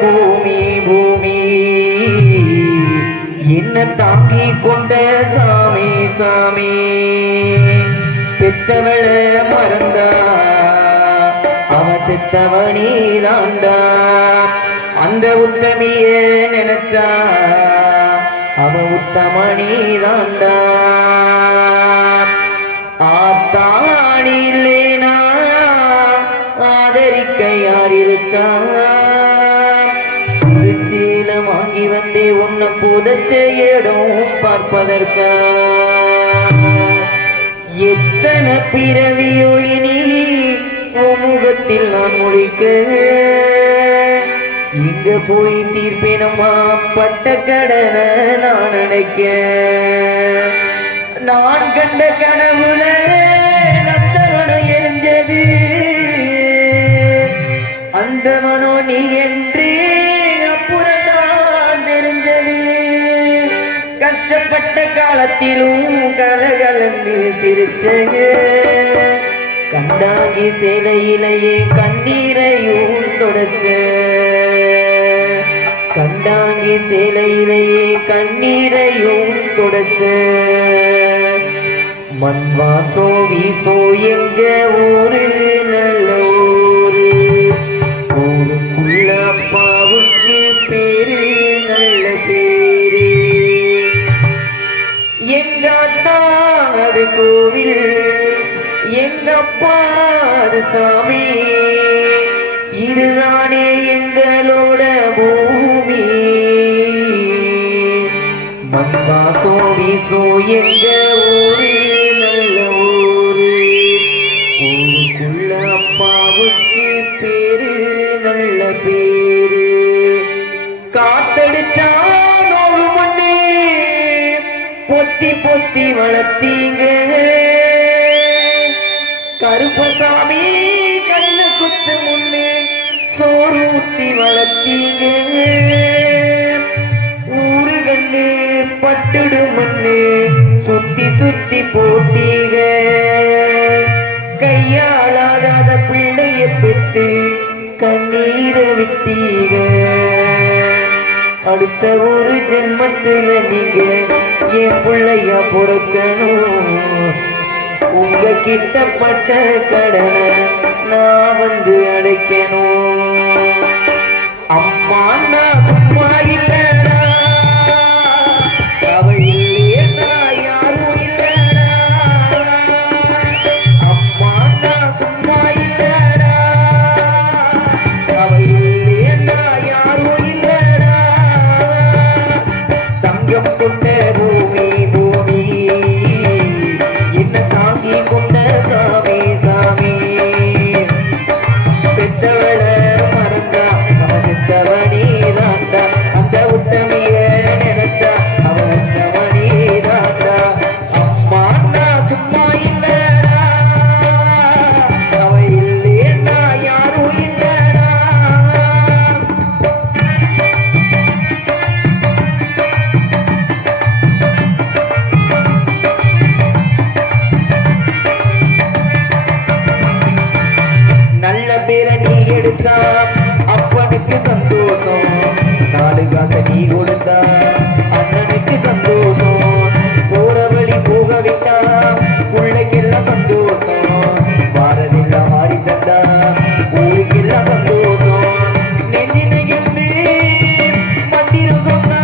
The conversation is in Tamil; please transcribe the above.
பூமி பூமி என்ன தாங்கி கொண்ட சாமி சாமி பெத்தவள மறந்தா அவ செத்தவனி தாண்டா அந்த உத்தமிய நினைச்சா அவ உத்தமணி தாண்டா ஆத்தாணி இல்லேனா ஆதரிக்க யார் இருக்கா திருச்சியில வாங்கி வந்தே உன்னை புதைச்ச இடம் பார்ப்பதற்கா எத்தனை பிறவியோ இனி முகத்தில் நான் முடிக்க இங்க போய் தீர்ப்பேனம்மா பட்ட கடனை நான் நினைக்க நான் கண்ட கனவுல நந்தவனம் எரிஞ்சது அந்த மனோ நீ என்று அப்புறம்தான் தெரிஞ்சது கஷ்டப்பட்ட காலத்திலும் கலகலந்து சிரிச்சக கண்டாங்கி சேலையிலேயே கண்ணீரையும் தொடச்ச கண்டாங்கி சேலையிலேயே கண்ணீரையும் தொடச்ச மண் வாசோ வீசோ எங்க ஊரு நல்ல ஊரு ஊருக்குள்ள அப்பாவுக்கு பேரு நல்ல பேரு எங்க அண்ணா அது கோவில் எங்க அப்பா அது சாமி இதுதானே எங்களோட பூமி மண் வாசோ வீசோ எங்க ஊரு நல்ல ஊரு ஊருக்குள்ள அப்பாவுக்கு பேரு நல்ல பேரு காத்தடிச்சா நோடு மண்ணு பொத்தி பொத்தி வளர்த்தீங்க கருப்பசாமி கண்ண குத்து முன்னே சோறு ஊட்டி வளர்த்தீங்க ஊரு கண்ணு பட்டுடு மண்ணு சுத்தி சுத்தி போட்டீங்க கையாளாத பிள்ளைய பெற்று கண்ணீரை விட்டீங்க அடுத்த ஒரு ஜென்மத்துல நீங்க என் பிள்ளையா பொறுக்கணும் உங்க கிட்டப்பட்ட கடனை நான் வந்து அடைக்கணும் அம்மா நான் சும்மா இல்லடா அவ இல்லையா யாரும் இல்லடா அம்மா நான் சும்மா இல்லடா அவ இல்லையா யாரும் இல்லடா தங்கம் கொண்ட பூமி பூமி கொண்ட சாமி சாமி பெத்தவள மறந்தா அவ செத்தவனி தாண்டா அந்த உத்தமிய நினைச்சா அவ உத்தமனி தாண்டா அம்மா நான் சும்மா இல்லடா அவ இல்லையா யாரும் இல்லடா நல்ல பேரை நீ எடுத்தா அப்பனுக்கு சந்தோஷம் நாலு காசை நீ கொடுத்தா அண்ணனுக்கு சந்தோஷம் போற வழி போக விட்டா பிள்ளைக்கெல்லாம் சந்தோஷம் வாரதெல்லாம் மாறி தந்தா ஊருக்கெல்லாம் சந்தோஷம் நெஞ்சினை மந்திரம் சொன்னா